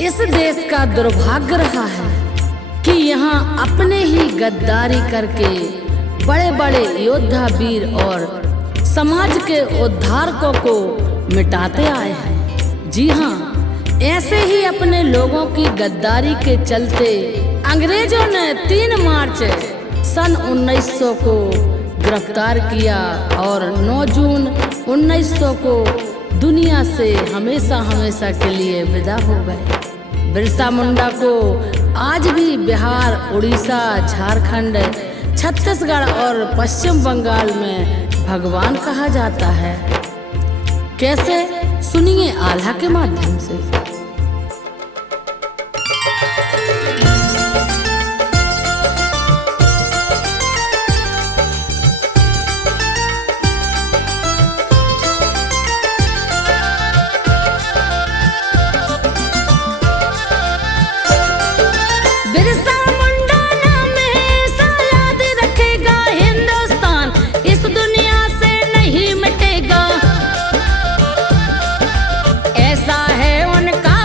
इस देश का दुर्भाग्य रहा है कि यहाँ अपने ही गद्दारी करके बड़े बड़े योद्धा वीर और समाज के उद्धारकों को मिटाते आए हैं। जी हाँ, ऐसे ही अपने लोगों की गद्दारी के चलते अंग्रेजों ने 3 मार्च सन 1900 को गिरफ्तार किया और 9 जून 1900 को दुनिया से हमेशा हमेशा के लिए विदा हो गए। बिरसा मुंडा को आज भी बिहार, उड़ीसा, झारखंड, छत्तीसगढ़ और पश्चिम बंगाल में भगवान कहा जाता है। कैसे, सुनिए आल्हा के माध्यम से। ऐसा है उनका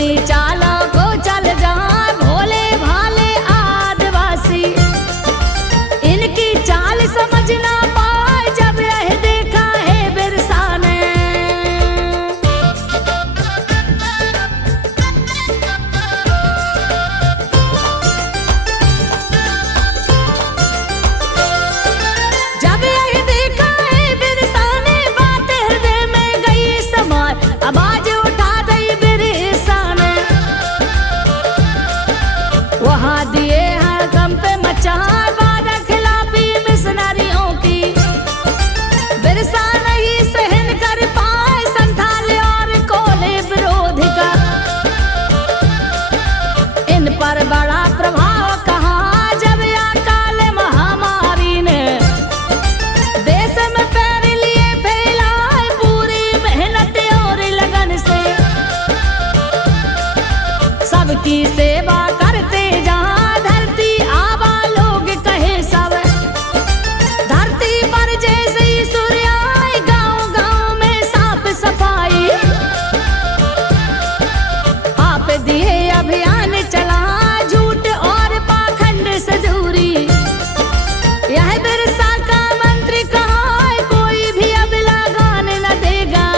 अपनी चालों को चल जाए भोले भाले आदिवासी, इनकी चाल समझ ना पाए जब यह देखा है बिरसा ने। जब यह देखा है बिरसा ने बात हृदय में गई समार, आवाज उठा दई बिरसा ने। वहां दिए हर गम पे मचा वादा खिलाफी मिशनरियों की, बिरसा नहीं सहन कर पाए संथाल और कोले विरोध का। इन पर बड़ा प्रभाव कहा जब अकाल महामारी ने देश में पैर लिए फैलाए पूरी मेहनत और लगन से। सबकी सेवा करते जहाँ धरती आबा लोग कहे सब, धरती पर जैसे ही सूर्य आए गाँव गाँव में साफ सफाई। आप दिए अभियान चला झूठ और पाखंड से दूरी, यह बिरसा का मंत्र कहा है कोई भी अब लगाने न देगा।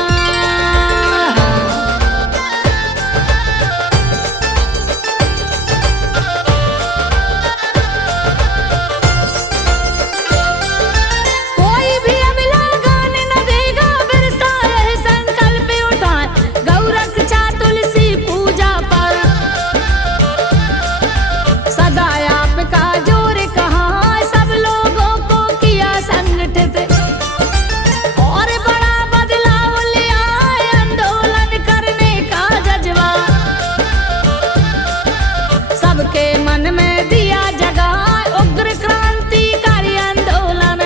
कोई भी अब लगाने न देगा, बिरसा यह संकल्प उठाए गौ रक्षा तुलसी पूजा पर। सदा आपका जोर कहा सब लोगों को किया संगठित, और बड़ा बदलाव ले आए आंदोलन करने का जज्बा। सबके मन में दिया जगह उग्र क्रांतिकारी आंदोलन,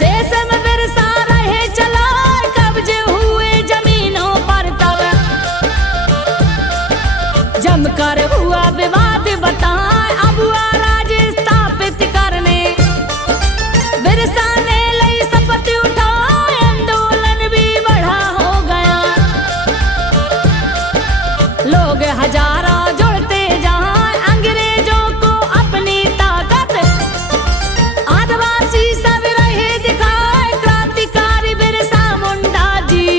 देश में बिरसा रहे चला कब्जे हुए जमीनों पर तब। जमकर हुआ विवाद बताए अब हुआ राज स्थापित करने, बिरसा ने लई शपथ उठाए आंदोलन भी बढ़ा हो गया। लोग हजारों जुड़ते जहाँ अंग्रेजों को अपनी ताकत, आदिवासी सब रहे दिखाए क्रांतिकारी बिरसा मुंडा जी।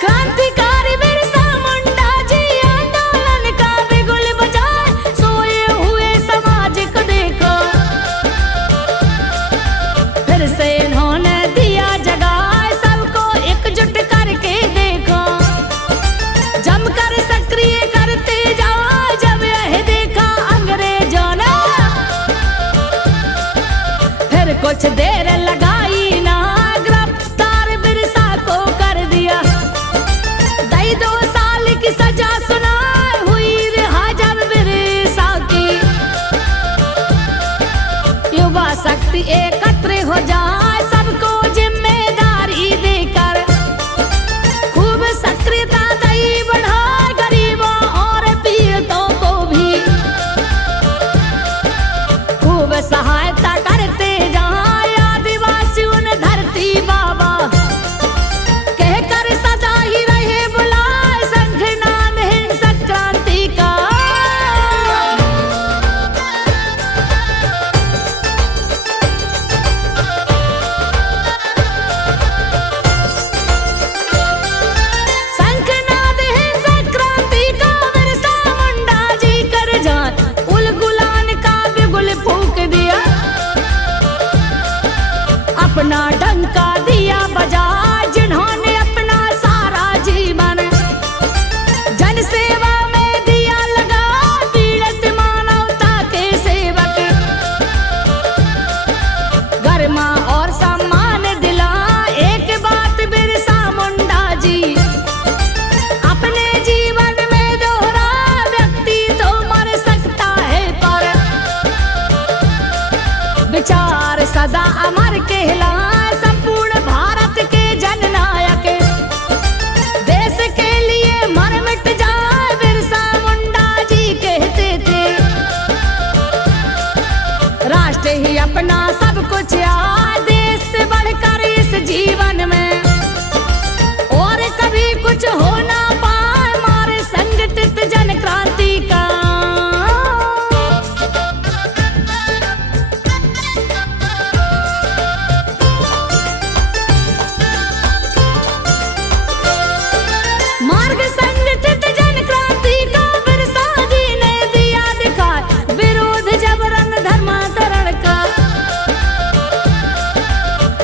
क्रांतिकारी बिरसा मुंडा जी आंदोलन का बिगुल बजाए सोए हुए समाज को देखो। फिर से इन्होंने दिया जगाए सबको एकजुट करके देखो। जमकर सक्रिय करते जाओ जब यह देखा अंग्रेजों ने, फिर कुछ देर लगाई ना गिरफ्तार बिरसा को कर दिया। दई 2 साल की सजा सुनाए हुई रिहा जब बिरसा की। युवा शक्ति एकत्र हो जाए सबको जिम्मेदारी देकर, खूब सक्रियता दई बढ़ाए गरीबों और पीड़ितों को भी। खूब सहायता करते जहाँ कुछ हो ना पाए मारे संगठित जन क्रांति का। मार्ग संगठित जन क्रांति का बिरसा जी ने दिया दिखाए, विरोध जबरन धर्मांतरण का।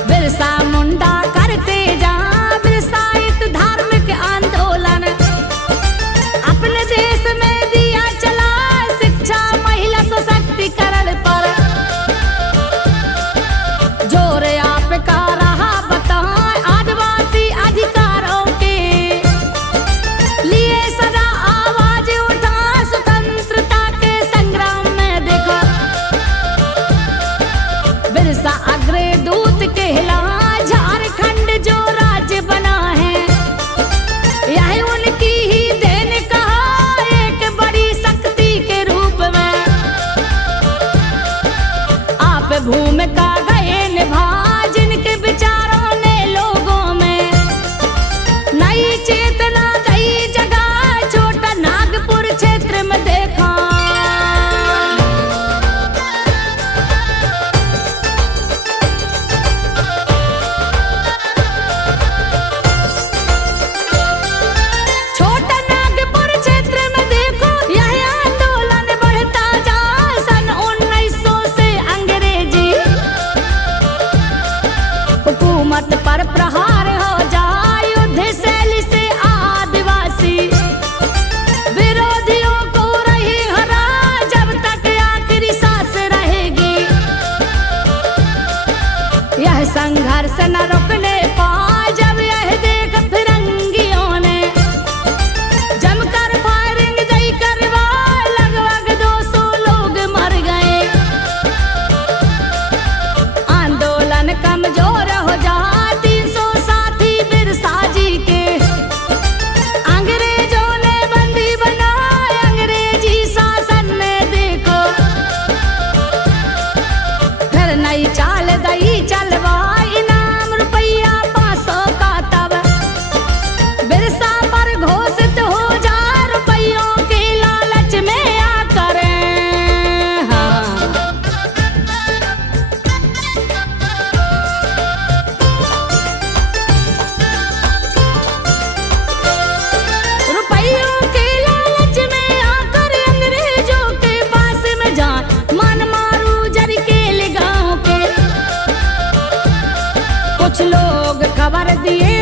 बिरसा मुंडा करते जा बिरसाइत धार्मिक आंदोलन, अपने देश में दिया चला शिक्षा महिला सशक्तिकरण पर। जोर आपका रहा बताए आदिवासी अधिकारों के लिए सदा आवाज उठा स्वतंत्रता के संग्राम में। देखो बिरसा अग्रदूत कहला झारखंड जो राज्य बना है, यह उनकी ही देन कहा एक बड़ी शक्ति के रूप में। आप भूमिका गए निभा जिनके विचारों ने लोगों में नई चेतना नई जगह छोटा नागपुर क्षेत्र में देखा। छोटा नागपुर क्षेत्र में देखो यह आंदोलन बढ़ता जा। सन 1900 से अंग्रेजी हुकूमत पर प्रहार हो जाए, युद्ध शैली से आदिवासी विरोधियों को रही हरा जब तक आखिरी सांस रहेगी। यह संघर्ष न रुकने पाए जब यह देख फिरंगियों ने जमकर फायरिंग दई करवाए, लगभग 200 लोग मर गए। आंदोलन कमजोर हो जा 300 साथी बिरसा जी के अंग्रेजों ने बंदी बनाए, अंग्रेजी शासन ने देखो फिर नई चाल दई चलवा, इनाम रुपया 500 का तब बिरसा पर घोषित हो जा रुपयों के लालच में आकर। हाँ रुपयों के लालच में आकर अंग्रेजों के पास में जा मन मारू जरकेल गांव के। कुछ लोग खबर दिए